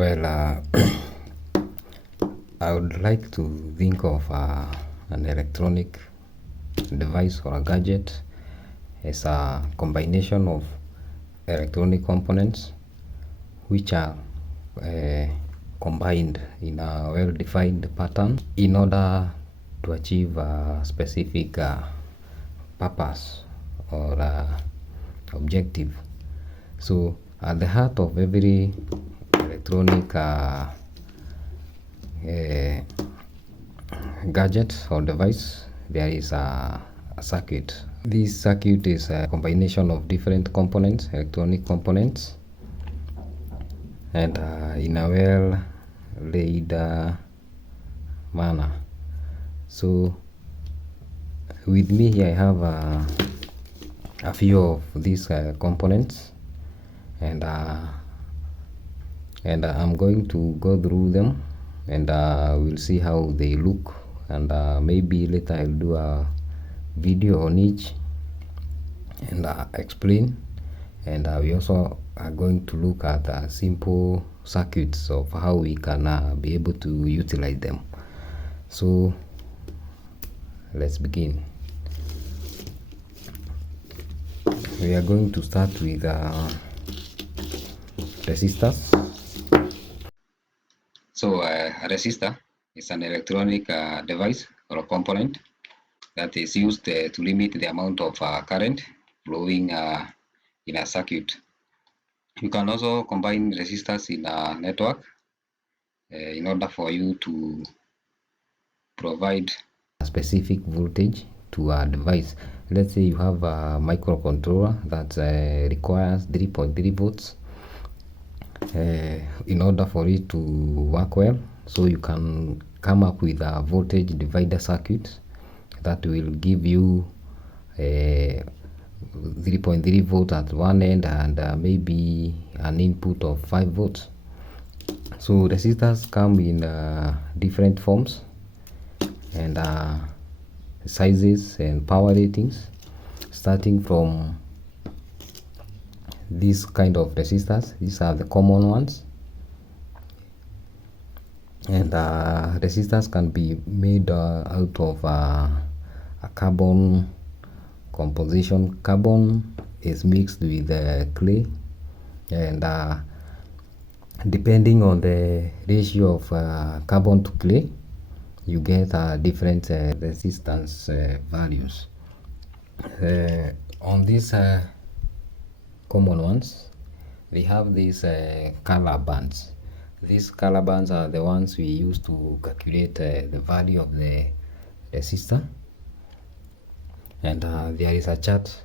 Well, I would like to think of an electronic device or a gadget as a combination of electronic components which are uh, combined in a well-defined pattern in order to achieve a specific purpose or objective. So at the heart of every electronic gadget or device, there is a circuit. This circuit is a combination of different components, electronic components, and in a well laid manner. So with me here I have a few of these components, and I'm going to go through them, and we'll see how they look, and maybe later I'll do a video on each and explain. And we also are going to look at simple circuits of how we can be able to utilize them. So let's begin. We are going to start with resistors. So a resistor is an electronic device or a component that is used to limit the amount of current flowing in a circuit. You can also combine resistors in a network in order for you to provide a specific voltage to a device. Let's say you have a microcontroller that requires 3.3 volts in order for it to work well. So you can come up with a voltage divider circuit that will give you 3.3 volt at one end and maybe an input of 5 volts. So resistors come in different forms and sizes and power ratings, starting from this kind of resistors. These are the common ones, and resistors can be made out of a carbon composition. Carbon is mixed with clay, and depending on the ratio of carbon to clay, you get different resistance values. On these common ones, we have these color bands. These color bands are the ones we use to calculate the value of the resistor, and there is a chart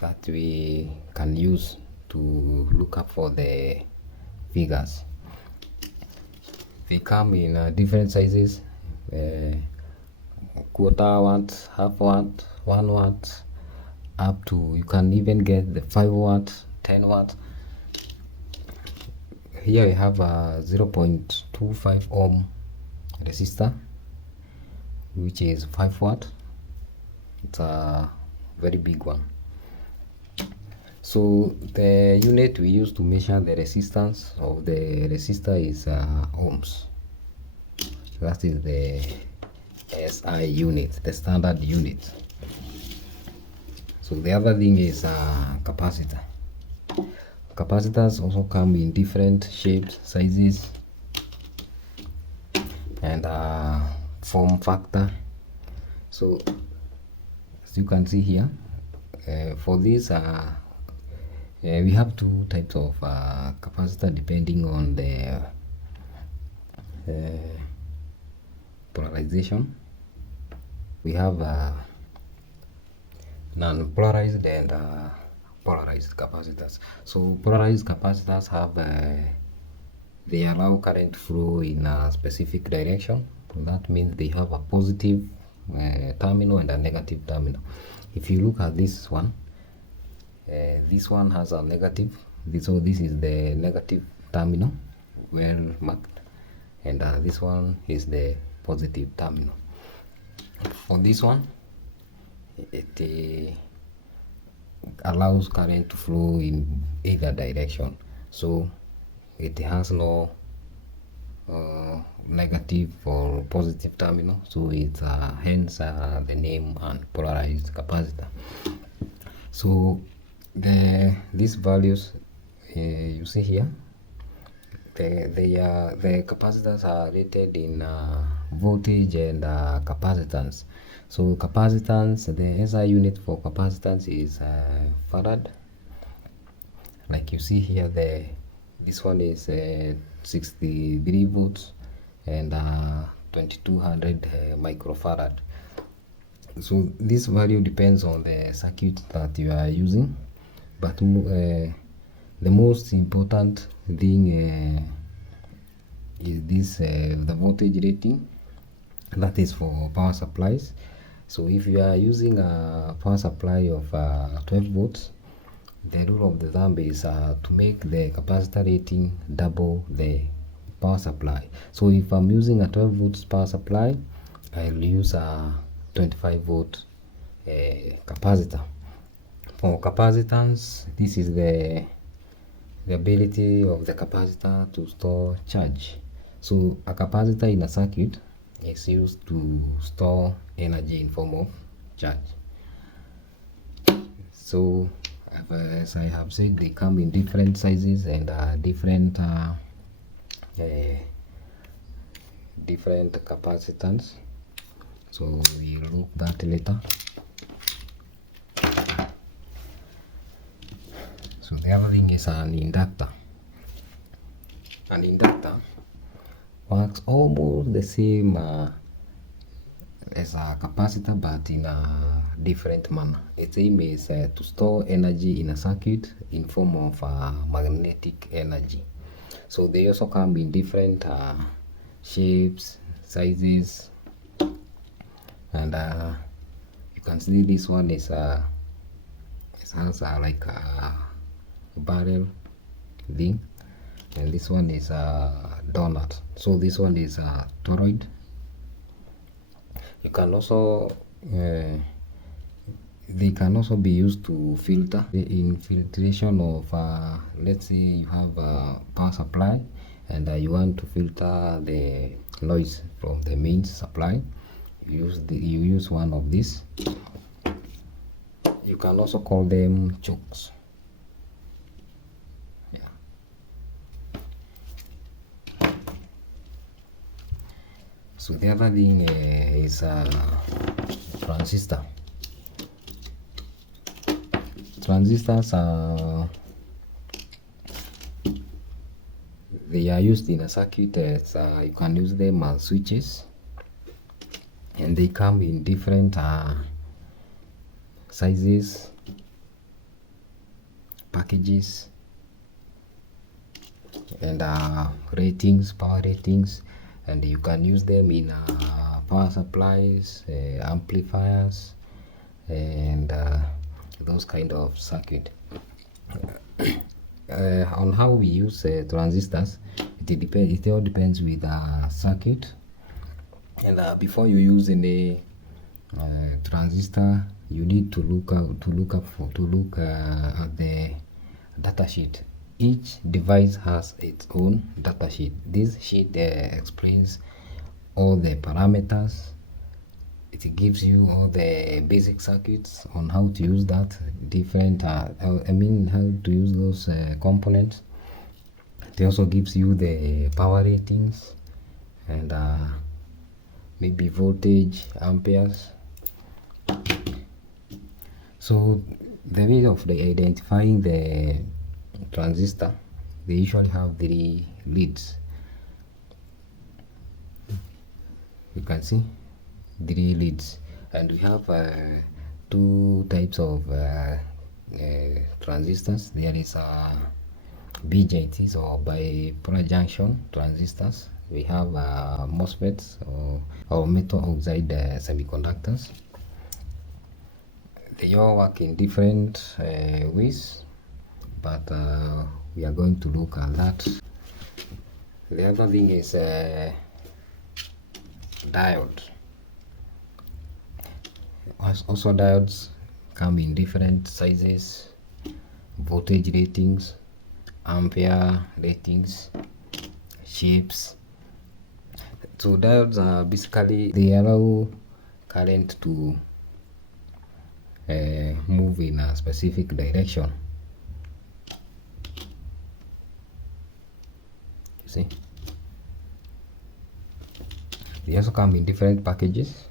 that we can use to look up for the figures. They come in different sizes, quarter watt, half watt, 1 watt, up to, you can even get the 5 watt, 10 watt. Here we have a 0.25 ohm resistor, which is 5 watt. It's a very big one. So the unit we use to measure the resistance of the resistor is ohms. That is the SI unit, the standard unit. So the other thing is capacitor. Capacitors also come in different shapes, sizes, and form factor. So as you can see here, for this we have two types of capacitor depending on the polarization. We have non-polarized and polarized capacitors. So polarized capacitors have they allow current flow in a specific direction. That means they have a positive terminal and a negative terminal. If you look at this one has a negative. So this is the negative terminal, well marked, and this one is the positive terminal. For this one, it allows current to flow in either direction. So it has no negative or positive terminal, so it's hence the name and polarized capacitor. So these values you see here, the capacitors are rated in voltage and capacitance. So capacitance, the SI unit for capacitance is farad. Like you see here, this one is 63 volts and 2200 microfarad. So this value depends on the circuit that you are using, but the most important thing is this the voltage rating, that is for power supplies. So if you are using a power supply of 12 volts, the rule of the thumb is to make the capacitor rating double the power supply. So if I'm using a 12 volts power supply, I'll use a 25 volt capacitor. For capacitance, this is the ability of the capacitor to store charge. So a capacitor in a circuit is used to store energy in form of charge. So as I have said, they come in different sizes and different capacitance. So we'll look that later. So the other thing is an inductor. An inductor works almost the same as a capacitor, but in a different manner. Its aim is to store energy in a circuit in form of magnetic energy. So they also come in different shapes, sizes, and you can see this one is it has like a barrel thing, and this one is a donut. So this one is a toroid. You can also they can also be used to filter the infiltration of let's say you have a power supply and you want to filter the noise from the main supply. You use one of these. You can also call them chokes. Yeah. So the other thing is transistor. Transistors they are used in a circuit as you can use them as switches, and they come in different sizes, packages, and ratings, power ratings, and you can use them in power supplies, amplifiers, and those kind of circuit. On how we use transistors, it all depends with the circuit. And before you use any transistor, you need to look at the data sheet. Each device has its own data sheet. This sheet explains all the parameters. It gives you all the basic circuits on how to use that different how to use those components. It also gives you the power ratings and maybe voltage, amperes. So the way of identifying the transistor, they usually have 3 leads. You can see 3 leads, and we have 2 types of transistors. There is BJTs or bipolar junction transistors. We have MOSFETs or metal oxide semiconductors. They all work in different ways, but we are going to look at that. The other thing is diode. Also diodes come in different sizes, voltage ratings, ampere ratings, shapes. So diodes are basically, they allow current to move in a specific direction. You see, they also come in different packages.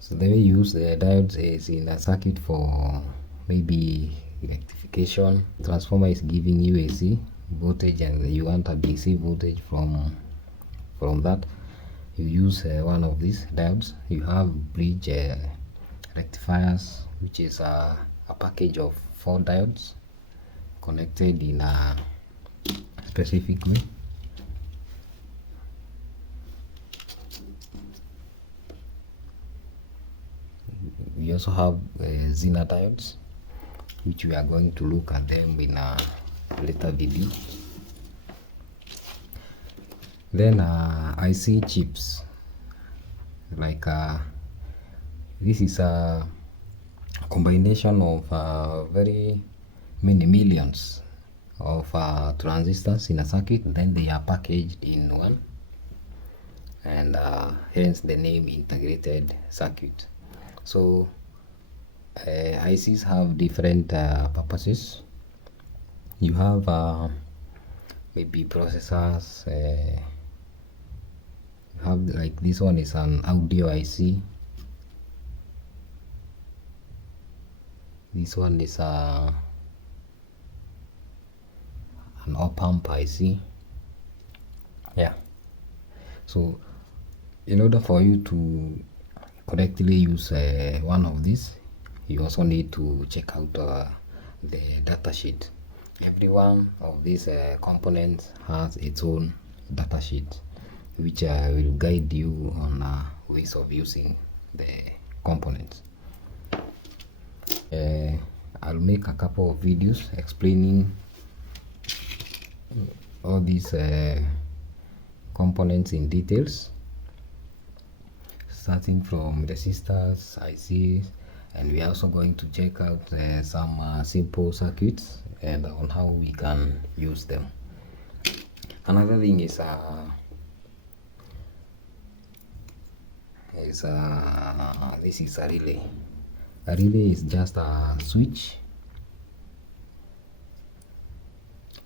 So the way you use the diodes is in a circuit for maybe rectification. Transformer is giving you AC voltage and you want a DC voltage from that. You use one of these diodes. You have bridge rectifiers, which is a package of 4 diodes connected in a specific way. We also have Zener diodes, which we are going to look at them in a later video. Then IC chips, like this is a combination of very many millions of transistors in a circuit, then they are packaged in one, and hence the name integrated circuit. So ICs have different purposes. You have maybe processors. You have, like, this one is an audio IC. This one is an op-amp IC. Yeah. So in order for you to correctly use one of these, you also need to check out the data sheet. Every one of these components has its own data sheet, which will guide you on ways of using the components. I'll make a couple of videos explaining all these components in details, starting from resistors, ICs, and we are also going to check out some simple circuits and on how we can use them. Another thing is this is a relay. A relay is just a switch.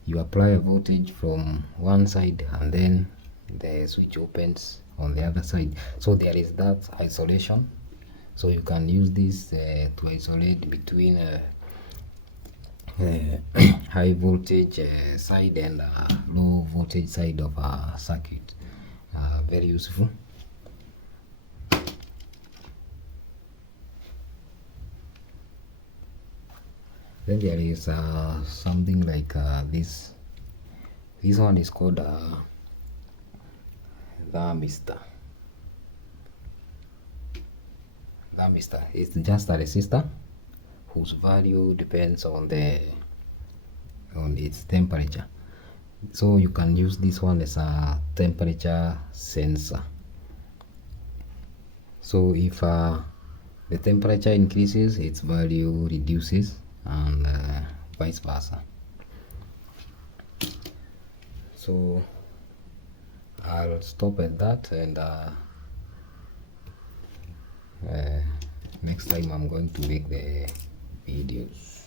You apply a voltage from one side and then the switch opens on the other side, so there is that isolation. So you can use this to isolate between high voltage side and low voltage side of a circuit. Very useful. Then there is something like this one is called thermistor. Thermistor is just a resistor whose value depends on its temperature. So you can use this one as a temperature sensor. So if the temperature increases, its value reduces, and vice versa. So I'll stop at that, and next time I'm going to make the videos.